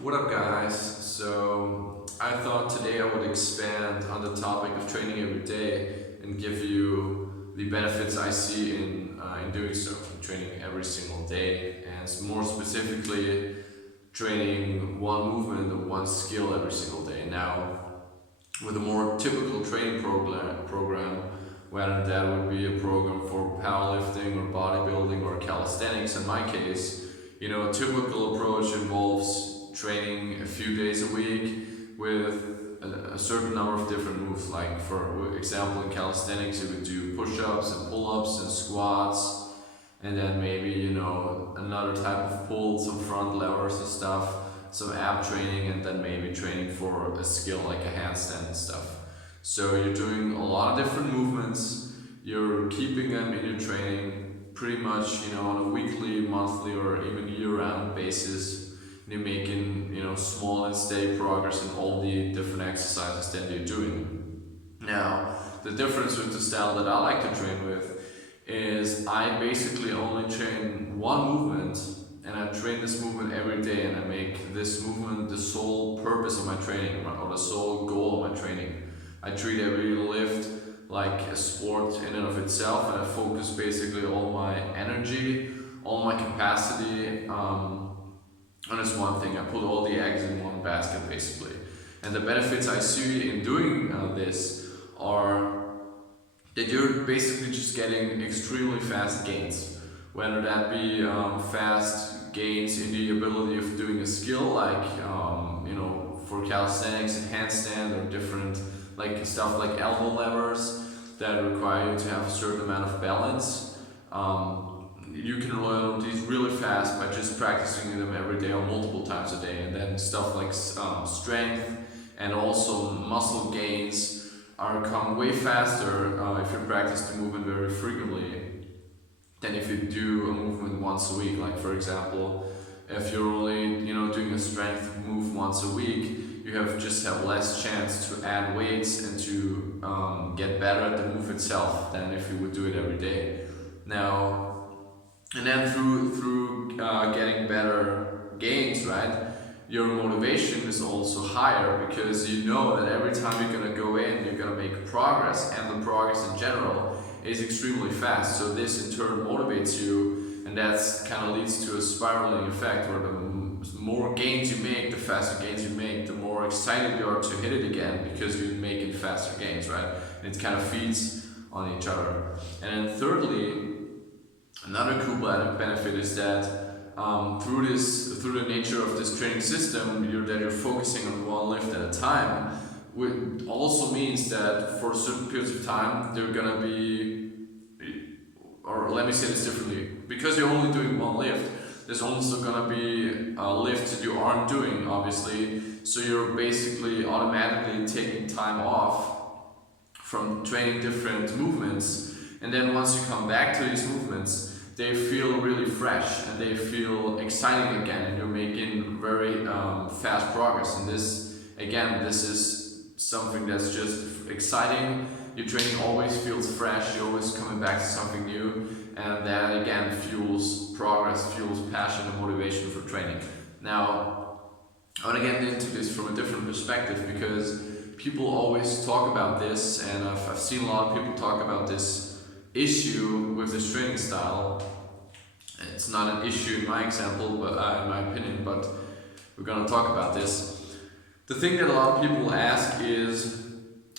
What up, guys? So, I thought today I would expand on the topic of training every day and give you the benefits I see in doing so, training every single day, and more specifically, training one movement or one skill every single day. Now, with a more typical training program, whether that would be a program for powerlifting or bodybuilding or calisthenics in my case, a typical approach involves training a few days a week with a certain number of different moves. Like, for example, in calisthenics, you would do push ups and pull ups and squats, and then maybe, another type of pull, some front levers and stuff, some ab training, and then maybe training for a skill like a handstand and stuff. So you're doing a lot of different movements, you're keeping them in your training pretty much, on a weekly, monthly, or even year-round basis. You're making, small and steady progress in all the different exercises that you're doing. Now, the difference with the style that I like to train with is I basically only train one movement, and I train this movement every day, and I make this movement the sole purpose of my training, or the sole goal of my training. I treat every lift like a sport in and of itself, and I focus basically all my energy, all my capacity on this one thing. I put all the eggs in one basket basically. And the benefits I see in doing this are that you're basically just getting extremely fast gains, whether that be fast gains in the ability of doing a skill like for calisthenics and handstand, or different like stuff like elbow levers that require you to have a certain amount of balance. You can learn these really fast by just practicing them every day or multiple times a day, and then stuff like strength and also muscle gains are come way faster if you practice the movement very frequently than if you do a movement once a week. Like, for example, if you're only doing a strength move once a week, you have less chance to add weights and to get better at the move itself than if you would do it every day. Now, and then through getting better gains, right? Your motivation is also higher because you know that every time you're gonna go in, you're gonna make progress, and the progress in general is extremely fast. So this in turn motivates you, and that's kind of leads to a spiraling effect where the more gains you make, the faster gains you make, the more excited you are to hit it again because you're making faster gains, right? And it kind of feeds on each other. And then thirdly, another cool benefit is that through the nature of this training system, you're focusing on one lift at a time. Which also means that for certain periods of time, they're gonna be, or let me say this differently, because you're only doing one lift, there's also gonna be lifts that you aren't doing, obviously. So you're basically automatically taking time off from training different movements, and then once you come back to these movements, they feel really fresh and they feel exciting again, and you're making very fast progress. And this is something that's just exciting. Your training always feels fresh, you're always coming back to something new, and that again fuels progress, fuels passion and motivation for training. Now, I want to get into this from a different perspective because people always talk about this, and I've seen a lot of people talk about this issue with this training style. It's not an issue in my example, but in my opinion, but we're gonna talk about this. The thing that a lot of people ask is,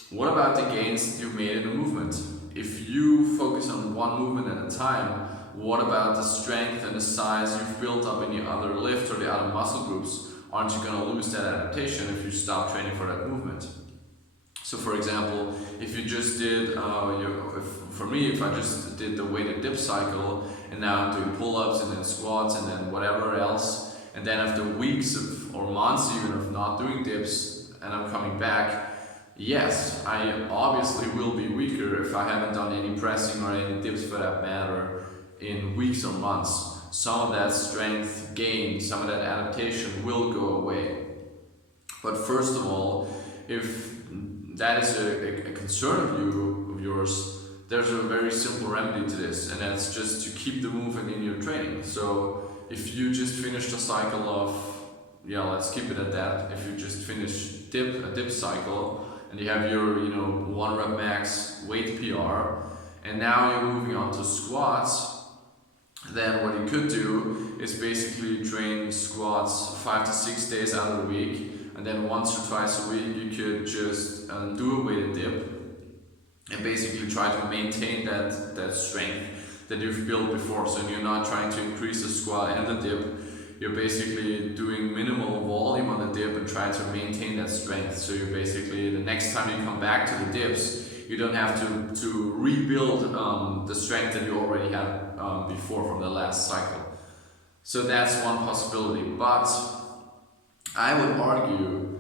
what about the gains you've made in a movement? If you focus on one movement at a time, what about the strength and the size you've built up in the other lift or the other muscle groups? Aren't you gonna lose that adaptation if you stop training for that movement? So, for example, if you just did, if I just did the weighted dip cycle, and now I'm doing pull-ups and then squats and then whatever else, and then after weeks or months even of not doing dips, and I'm coming back, yes, I obviously will be weaker if I haven't done any pressing or any dips for that matter in weeks or months. Some of that strength gain, some of that adaptation will go away. But first of all, if that is a concern of yours, there's a very simple remedy to this, and that's just to keep the movement in your training. So if you just finished a cycle of yeah, let's keep it at that. If you just finish a dip cycle and you have your 1 rep max weight PR, and now you're moving on to squats, then what you could do is basically train squats 5 to 6 days out of the week, and then once or twice a week you could just do a weighted dip and basically try to maintain that strength that you've built before. So you're not trying to increase the squat and the dip, you're basically doing minimal volume on the dip and trying to maintain that strength. So you're basically, the next time you come back to the dips, you don't have to rebuild the strength that you already had before from the last cycle. So that's one possibility. But I would argue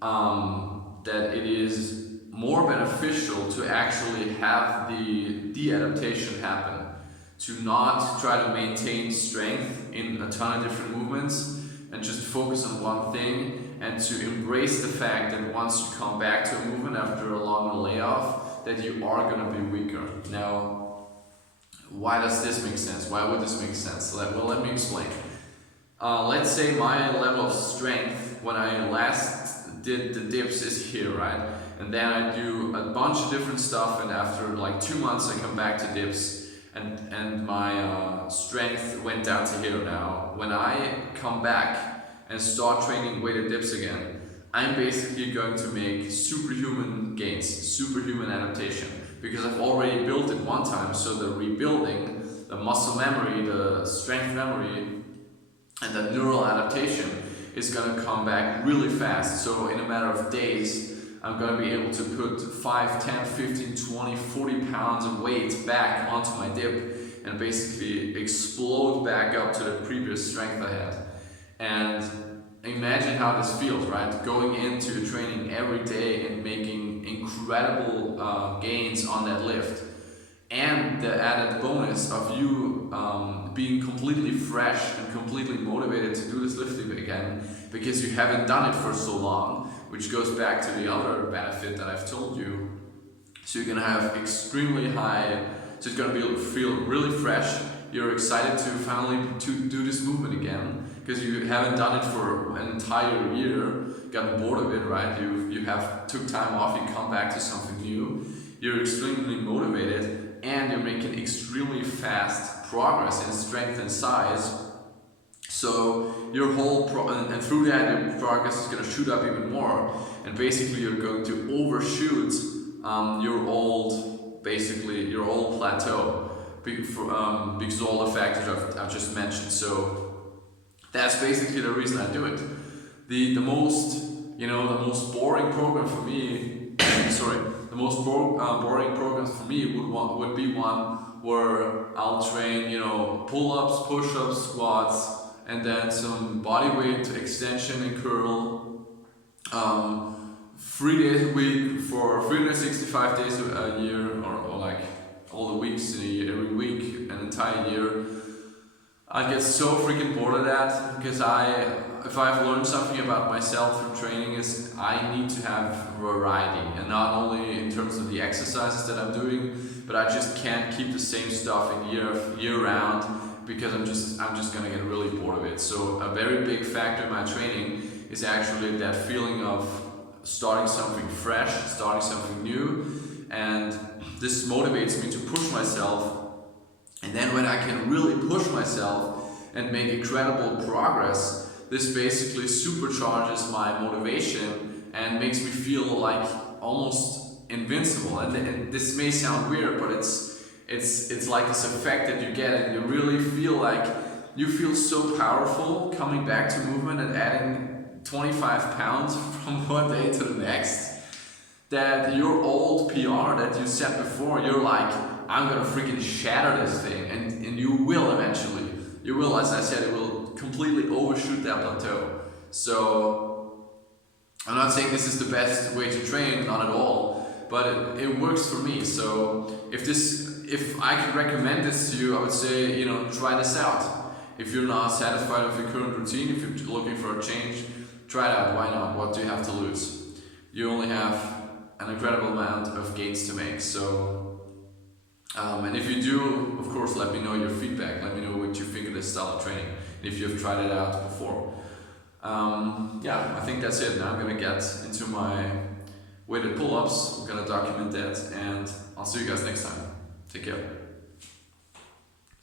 that it is more beneficial to actually have the de-adaptation happen, to not try to maintain strength in a ton of different movements and just focus on one thing, and to embrace the fact that once you come back to a movement after a longer layoff, that you are going to be weaker. Now, why does this make sense? Why would this make sense? Let me explain. Let's say my level of strength when I last did the dips is here, right? And then I do a bunch of different stuff, and after like 2 months I come back to dips, and my strength went down to here. Now when I come back and start training weighted dips again, I'm basically going to make superhuman gains, superhuman adaptation, because I've already built it one time. So the rebuilding, the muscle memory, the strength memory, and the neural adaptation is going to come back really fast. So in a matter of days, I'm going to be able to put 5, 10, 15, 20, 40 pounds of weight back onto my dip and basically explode back up to the previous strength I had. And imagine how this feels, right? Going into training every day and making incredible gains on that lift. And the added bonus of you being completely fresh and completely motivated to do this lifting again, because you haven't done it for so long, which goes back to the other benefit that I've told you. So you're gonna have extremely high, so it's gonna feel really fresh. You're excited to finally to do this movement again, because you haven't done it for an entire year, gotten bored of it, right? You have took time off, you come back to something new. You're extremely motivated, and you're making extremely fast progress in strength and size. So your whole and through that your progress is going to shoot up even more, and basically you're going to overshoot your old plateau because of all the factors I've just mentioned. So that's basically the reason I do it. The most boring program for me the most boring programs for me would be one where I'll train pull-ups, push-ups, squats, and then some body weight extension and curl 3 days a week for 365 days a year, or like all the weeks in a year, every week, an entire year. I get so freaking bored of that, because if I've learned something about myself through training, is I need to have variety, and not only in terms of the exercises that I'm doing, but I just can't keep the same stuff in year round, because I'm just gonna get really bored of it. So a very big factor in my training is actually that feeling of starting something fresh, starting something new, and this motivates me to push myself. And then when I can really push myself and make incredible progress, this basically supercharges my motivation and makes me feel like almost invincible. And this may sound weird, but it's like this effect that you get, and you really feel like you feel so powerful coming back to movement and adding 25 pounds from one day to the next, that your old PR that you set before, you're like, I'm gonna freaking shatter this thing, and you will eventually. You will, as I said, it will completely overshoot that plateau. So I'm not saying this is the best way to train, not at all, but it works for me. So if I could recommend this to you, I would say, try this out. If you're not satisfied with your current routine, if you're looking for a change, try it out. Why not? What do you have to lose? You only have an incredible amount of gains to make. So and if you do, of course, let me know your feedback. Let me know what you think of this style of training, if you've tried it out before. Yeah, I think that's it. Now I'm gonna get into my weighted pull-ups. I'm gonna document that, and I'll see you guys next time. Take care.